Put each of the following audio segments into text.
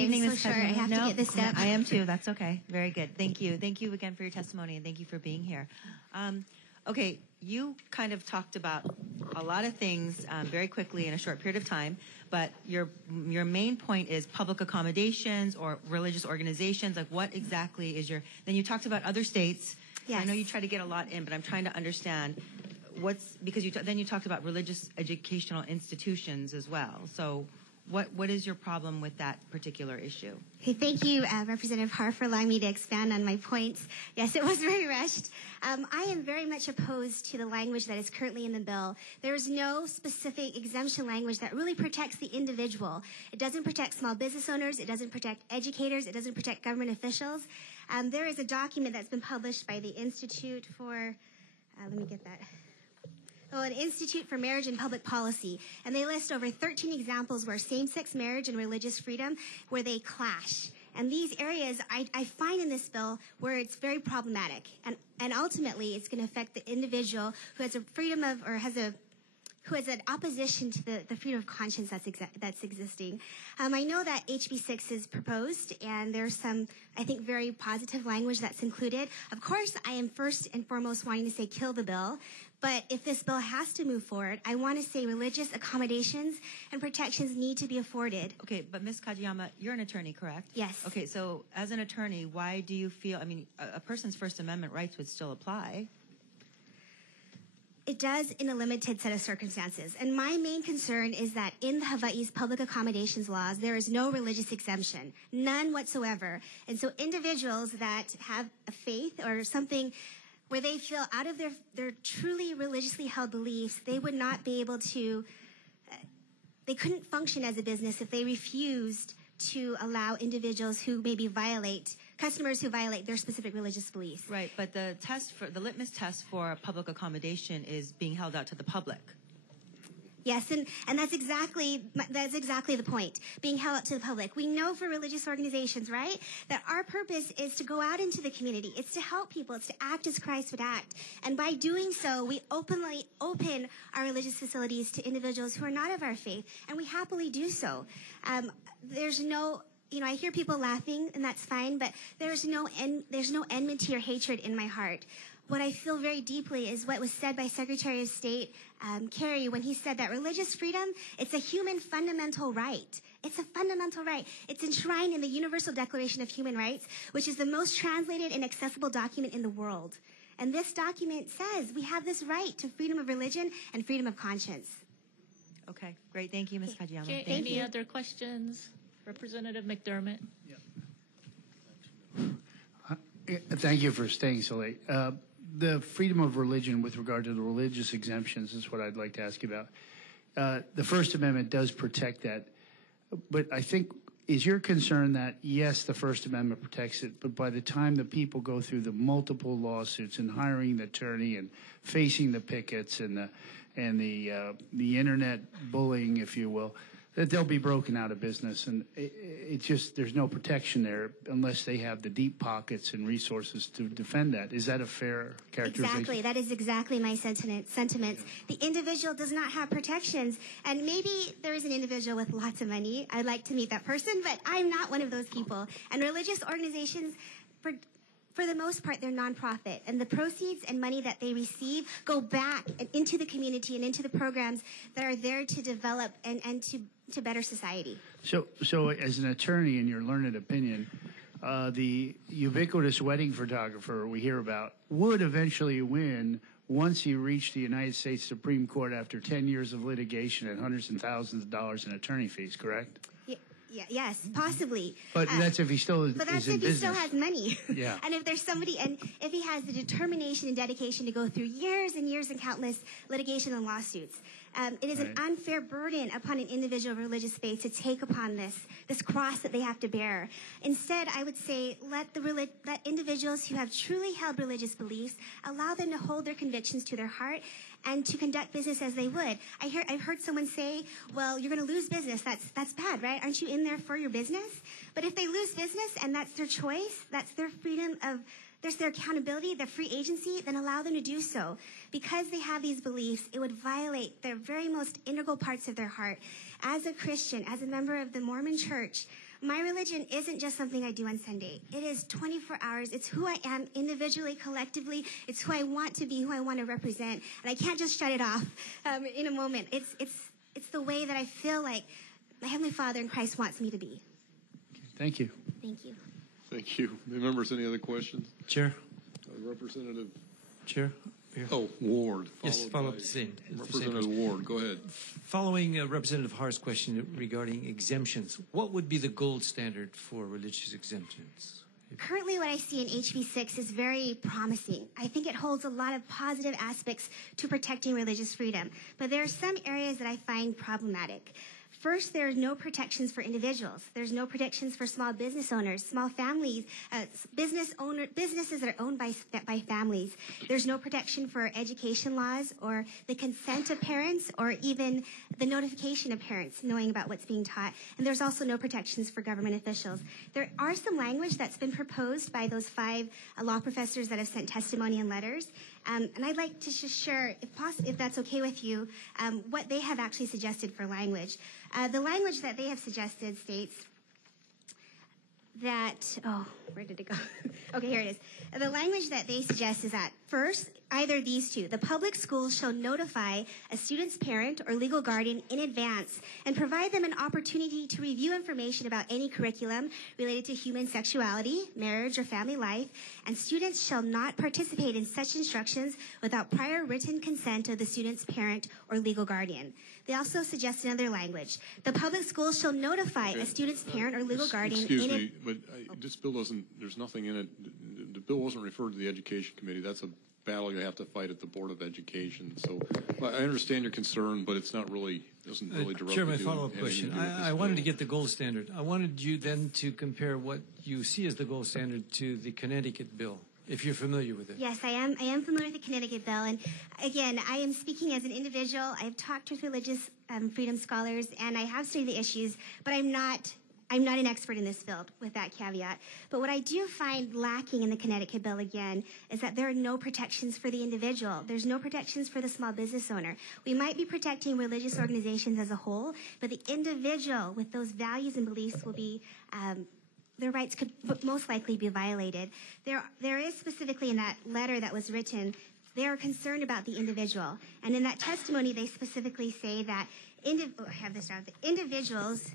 evening, so Ms. short. I Kajima. have to get this up. I am too. That's okay. Very good. Thank you. Thank you again for your testimony, and thank you for being here. Okay, you kind of talked about a lot of things very quickly in a short period of time, but your main point is public accommodations or religious organizations. Like, what exactly is your? Then you talked about other states. Yes. I know you try to get a lot in, but I'm trying to understand because then you talked about religious educational institutions as well. So what is your problem with that particular issue? Okay, thank you, Representative Har, for allowing me to expand on my points. Yes, it was very rushed. I am very much opposed to the language that is currently in the bill. There is no specific exemption language that really protects the individual. It doesn't protect small business owners. It doesn't protect educators. It doesn't protect government officials. There is a document that's been published by the Institute for, an Institute for Marriage and Public Policy, and they list over 13 examples where same-sex marriage and religious freedom, where they clash. And these areas I find in this bill where it's very problematic, and ultimately it's going to affect the individual who has a freedom of, or who has an opposition to the freedom of conscience that's existing. I know that HB 6 is proposed, and there's some, I think, very positive language that's included. Of course, I am first and foremost wanting to say kill the bill, but if this bill has to move forward, I want to say religious accommodations and protections need to be afforded. Okay, but Ms. Kajiyama, you're an attorney, correct? Yes. Okay, so as an attorney, why do you feel, a person's First Amendment rights would still apply? It does in a limited set of circumstances. And my main concern is that in Hawaii's public accommodations laws, there is no religious exemption, none whatsoever. And so individuals that have a faith or something where they feel out of their truly religiously held beliefs, they would not be able to, they couldn't function as a business if they refused to allow individuals who maybe customers who violate their specific religious beliefs. Right, but the litmus test for public accommodation is being held out to the public. Yes, and that's exactly the point, being held out to the public. We know for religious organizations, right, that our purpose is to go out into the community. It's to help people. It's to act as Christ would act. And by doing so, we openly open our religious facilities to individuals who are not of our faith, and we happily do so. There's no... I hear people laughing, and that's fine, but there's no enmity or hatred in my heart. What I feel very deeply is what was said by Secretary of State Kerry when he said that religious freedom, it's a human fundamental right. It's a fundamental right. It's enshrined in the Universal Declaration of Human Rights, which is the most translated and accessible document in the world. And this document says we have this right to freedom of religion and freedom of conscience. Okay, great. Thank you, Ms. Kajiyama. Okay, any other questions? Representative McDermott. Yeah. Thank you for staying so late. The freedom of religion with regard to the religious exemptions is what I'd like to ask you about. The First Amendment does protect that, but I think, is your concern that, yes, the First Amendment protects it, but by the time the people go through the multiple lawsuits and hiring the attorney and facing the pickets and the internet bullying, if you will, that they'll be broken out of business, and it just, there's no protection there unless they have the deep pockets and resources to defend that. Is that a fair characterization? Exactly. That is exactly my sentiments. The individual does not have protections, and maybe there is an individual with lots of money. I'd like to meet that person, but I'm not one of those people. And religious organizations, for the most part, they're nonprofit, and the proceeds and money that they receive go back into the community and into the programs that are there to develop and to better society. So as an attorney, in your learned opinion, the ubiquitous wedding photographer we hear about would eventually win once he reached the United States Supreme Court after 10 years of litigation and hundreds and thousands of dollars in attorney fees, correct? Yeah, yes, possibly. But that's if he still is in business. But that's if he still has money. Yeah. And if there's somebody, and if he has the determination and dedication to go through years and years and countless litigation and lawsuits. It is an unfair burden upon an individual religious faith to take upon this cross that they have to bear. Instead, I would say let individuals who have truly held religious beliefs, allow them to hold their convictions to their heart and to conduct business as they would. I've heard someone say, well, you're going to lose business. That's bad, right? Aren't you in there for your business? But if they lose business and that's their choice, that's their freedom of, there's their accountability, their free agency, then allow them to do so. Because they have these beliefs, it would violate their very most integral parts of their heart. As a Christian, as a member of the Mormon Church, My religion isn't just something I do on Sunday. It is 24 hours. It's who I am individually, collectively. It's who I want to be, who I want to represent. And I can't just shut it off in a moment. It's the way that I feel like my Heavenly Father in Christ wants me to be. Thank you. Thank you. Thank you. Members, any other questions? Chair. Representative. Chair. Oh, Ward. Yes, follow up the same. Representative Ward, go ahead. Following Representative Har's question regarding exemptions, what would be the gold standard for religious exemptions? Currently, what I see in HB 6 is very promising. I think it holds a lot of positive aspects to protecting religious freedom, but there are some areas that I find problematic. First, there are no protections for individuals. There's no protections for small business owners, small families, businesses that are owned by families. There's no protection for education laws or the consent of parents or even the notification of parents knowing about what's being taught. And there's also no protections for government officials. There are some language that's been proposed by those 5 law professors that have sent testimony and letters. And I'd like to just share, if that's okay with you, what they have actually suggested for language. The language that they have suggested states that, where did it go? Okay, here it is. The language that they suggest is that, first, either these two, the public schools shall notify a student's parent or legal guardian in advance and provide them an opportunity to review information about any curriculum related to human sexuality, marriage, or family life, and students shall not participate in such instructions without prior written consent of the student's parent or legal guardian. They also suggest another language. The public schools shall notify a student's parent or legal guardian. Excuse me, but this bill doesn't, there's nothing in it. The bill wasn't referred to the Education Committee. That's a battle you have to fight at the Board of Education. So I understand your concern, but it's not really, doesn't really directly Chair, my do follow-up anything question. to do with this I wanted to bill. get the gold standard. I wanted you then to compare what you see as the gold standard to the Connecticut bill, if you're familiar with it. Yes, I am familiar with the Connecticut bill. And again, I am speaking as an individual. I've talked with religious freedom scholars, and I have studied the issues, but I'm not an expert in this field, with that caveat. But what I do find lacking in the Connecticut bill, again, is that there are no protections for the individual. There's no protections for the small business owner. We might be protecting religious organizations as a whole, but the individual with those values and beliefs will be their rights could most likely be violated. There is specifically in that letter that was written, they are concerned about the individual. And in that testimony, they specifically say that the individuals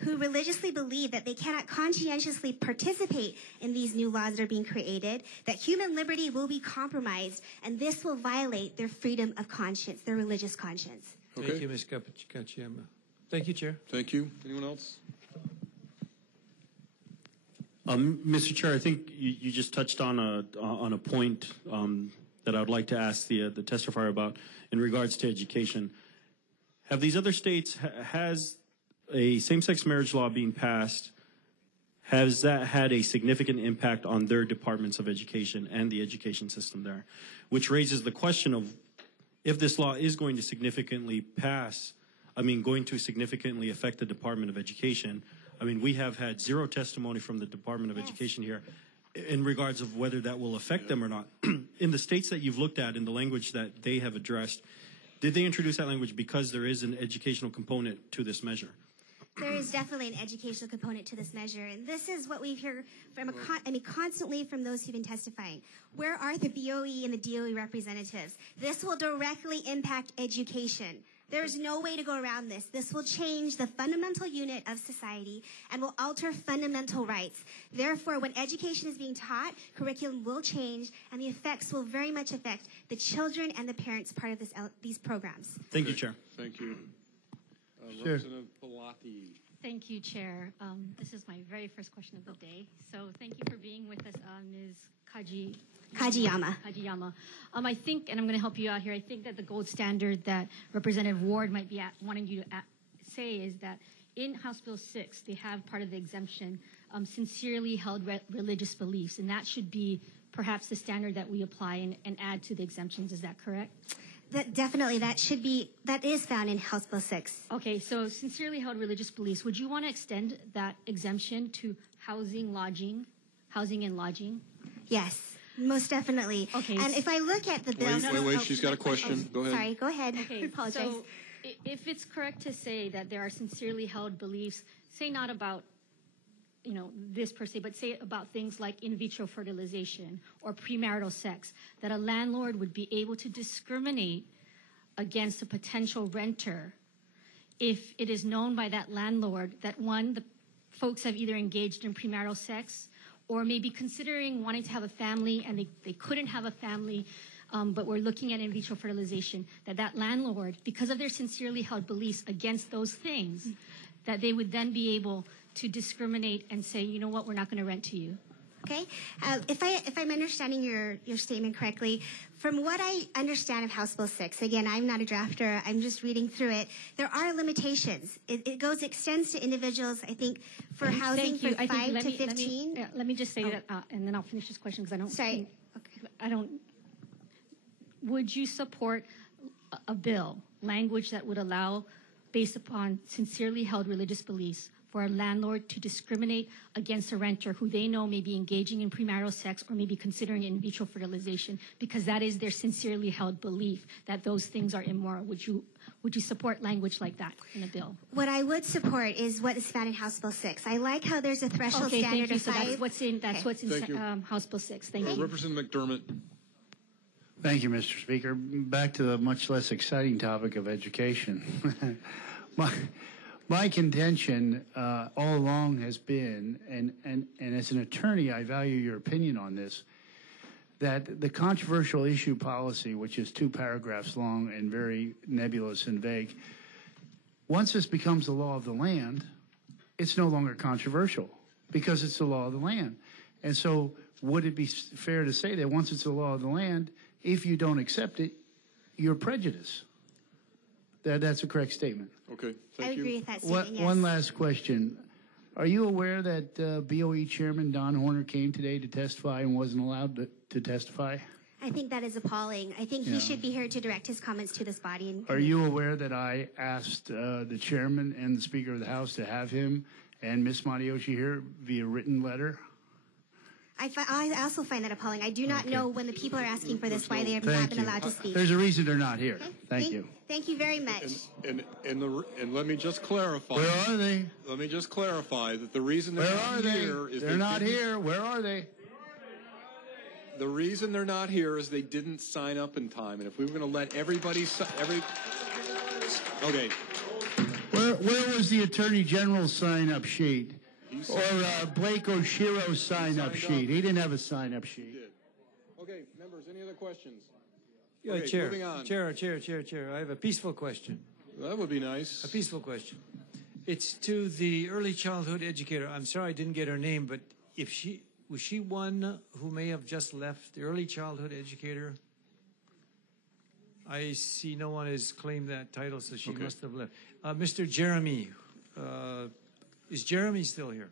who religiously believe that they cannot conscientiously participate in these new laws that are being created, that human liberty will be compromised, and this will violate their freedom of conscience, their religious conscience. Okay. Thank you, Ms. Kachiyama. Thank you, Chair. Thank you. Anyone else? Mr. Chair, I think you just touched on a point that I would like to ask the testifier about in regards to education. Have these other states, has a same-sex marriage law being passed, has that had a significant impact on their departments of education and the education system there? Which raises the question of, if this law is going to significantly going to significantly affect the Department of Education, we have had zero testimony from the Department of Education here in regards of whether that will affect them or not. In the states that you've looked at, in the language that they have addressed, did they introduce that language because there is an educational component to this measure? There is definitely an educational component to this measure, and this is what we've heard from constantly from those who've been testifying. Where are the BOE and the DOE representatives? This will directly impact education. There's no way to go around this. This will change the fundamental unit of society and will alter fundamental rights. Therefore, when education is being taught, curriculum will change, and the effects will very much affect the children and the parents part of these programs. Thank you, Chair. Thank you. Sure. Representative Pilati. Thank you, Chair. This is my very first question of the day. So thank you for being with us, Ms. Kajiyama. I think, and I'm going to help you out here, I think that the gold standard that Representative Ward might be wanting you to say is that in House Bill 6, they have part of the exemption, sincerely held religious beliefs, and that should be perhaps the standard that we apply and add to the exemptions. Is that correct? Definitely, that is found in House Bill 6. Okay, so sincerely held religious beliefs. Would you want to extend that exemption to housing and lodging? Yes, most definitely. Okay. And if I look at the bill... Wait, she's got a question. Go ahead. Sorry, go ahead. Okay, I apologize. so if it's correct to say that there are sincerely held beliefs, say not about this per se, but say about things like in vitro fertilization or premarital sex, that a landlord would be able to discriminate against a potential renter if it is known by that landlord that, one, the folks have either engaged in premarital sex or maybe considering wanting to have a family and they couldn't have a family, but we're looking at in vitro fertilization, that landlord, because of their sincerely held beliefs against those things, that they would then be able to discriminate and say, you know what, we're not going to rent to you. Okay. If I'm understanding your statement correctly, from what I understand of House Bill 6, again, I'm not a drafter, I'm just reading through it, there are limitations. It extends to individuals, I think, for housing from 5 to 15. Let me just say that, and then I'll finish this question because I don't. Sorry. Would you support a bill, language that would allow, based upon sincerely held religious beliefs, for a landlord to discriminate against a renter who they know may be engaging in premarital sex or may be considering in vitro fertilization because that is their sincerely held belief that those things are immoral? Would you support language like that in a bill? What I would support is what is found in House Bill 6. I like how there's a threshold standard of 5. So that's what's in House Bill 6. Thank you. Representative McDermott. Thank you, Mr. Speaker. Back to the much less exciting topic of education. My contention all along has been, and as an attorney, I value your opinion on this, that the controversial issue policy, which is 2 paragraphs long and very nebulous and vague, once this becomes the law of the land, it's no longer controversial because it's the law of the land. And so would it be fair to say that once it's the law of the land, if you don't accept it, you're prejudiced? That's a correct statement. Okay, thank you. I agree with that statement, yes. One last question. Are you aware that BOE Chairman Don Horner came today to testify and wasn't allowed to testify? I think that is appalling. I think he should be here to direct his comments to this body. Are you aware that I asked the chairman and the Speaker of the House to have him and Ms. Matioshi here via written letter? I also find that appalling. I do not know when the people are asking for this why they have not been allowed to speak. There's a reason they're not here. Okay. Thank you. Thank you very much. And let me just clarify. Where are they? Let me just clarify that the reason they're not here is they're not here. Where are they? The reason they're not here is they didn't sign up in time. And if we were going to let everybody okay. Where was the Attorney General's sign-up sheet? Or Blake Oshiro's sign-up sheet? He didn't have a sign-up sheet. Okay, members, any other questions? Yeah, okay, Chair. Moving on. Chair. I have a peaceful question. That would be nice. A peaceful question. It's to the early childhood educator. I'm sorry I didn't get her name, but was she one who may have just left, the early childhood educator? I see no one has claimed that title, so she must have left. Mr. Jeremy, is Jeremy still here?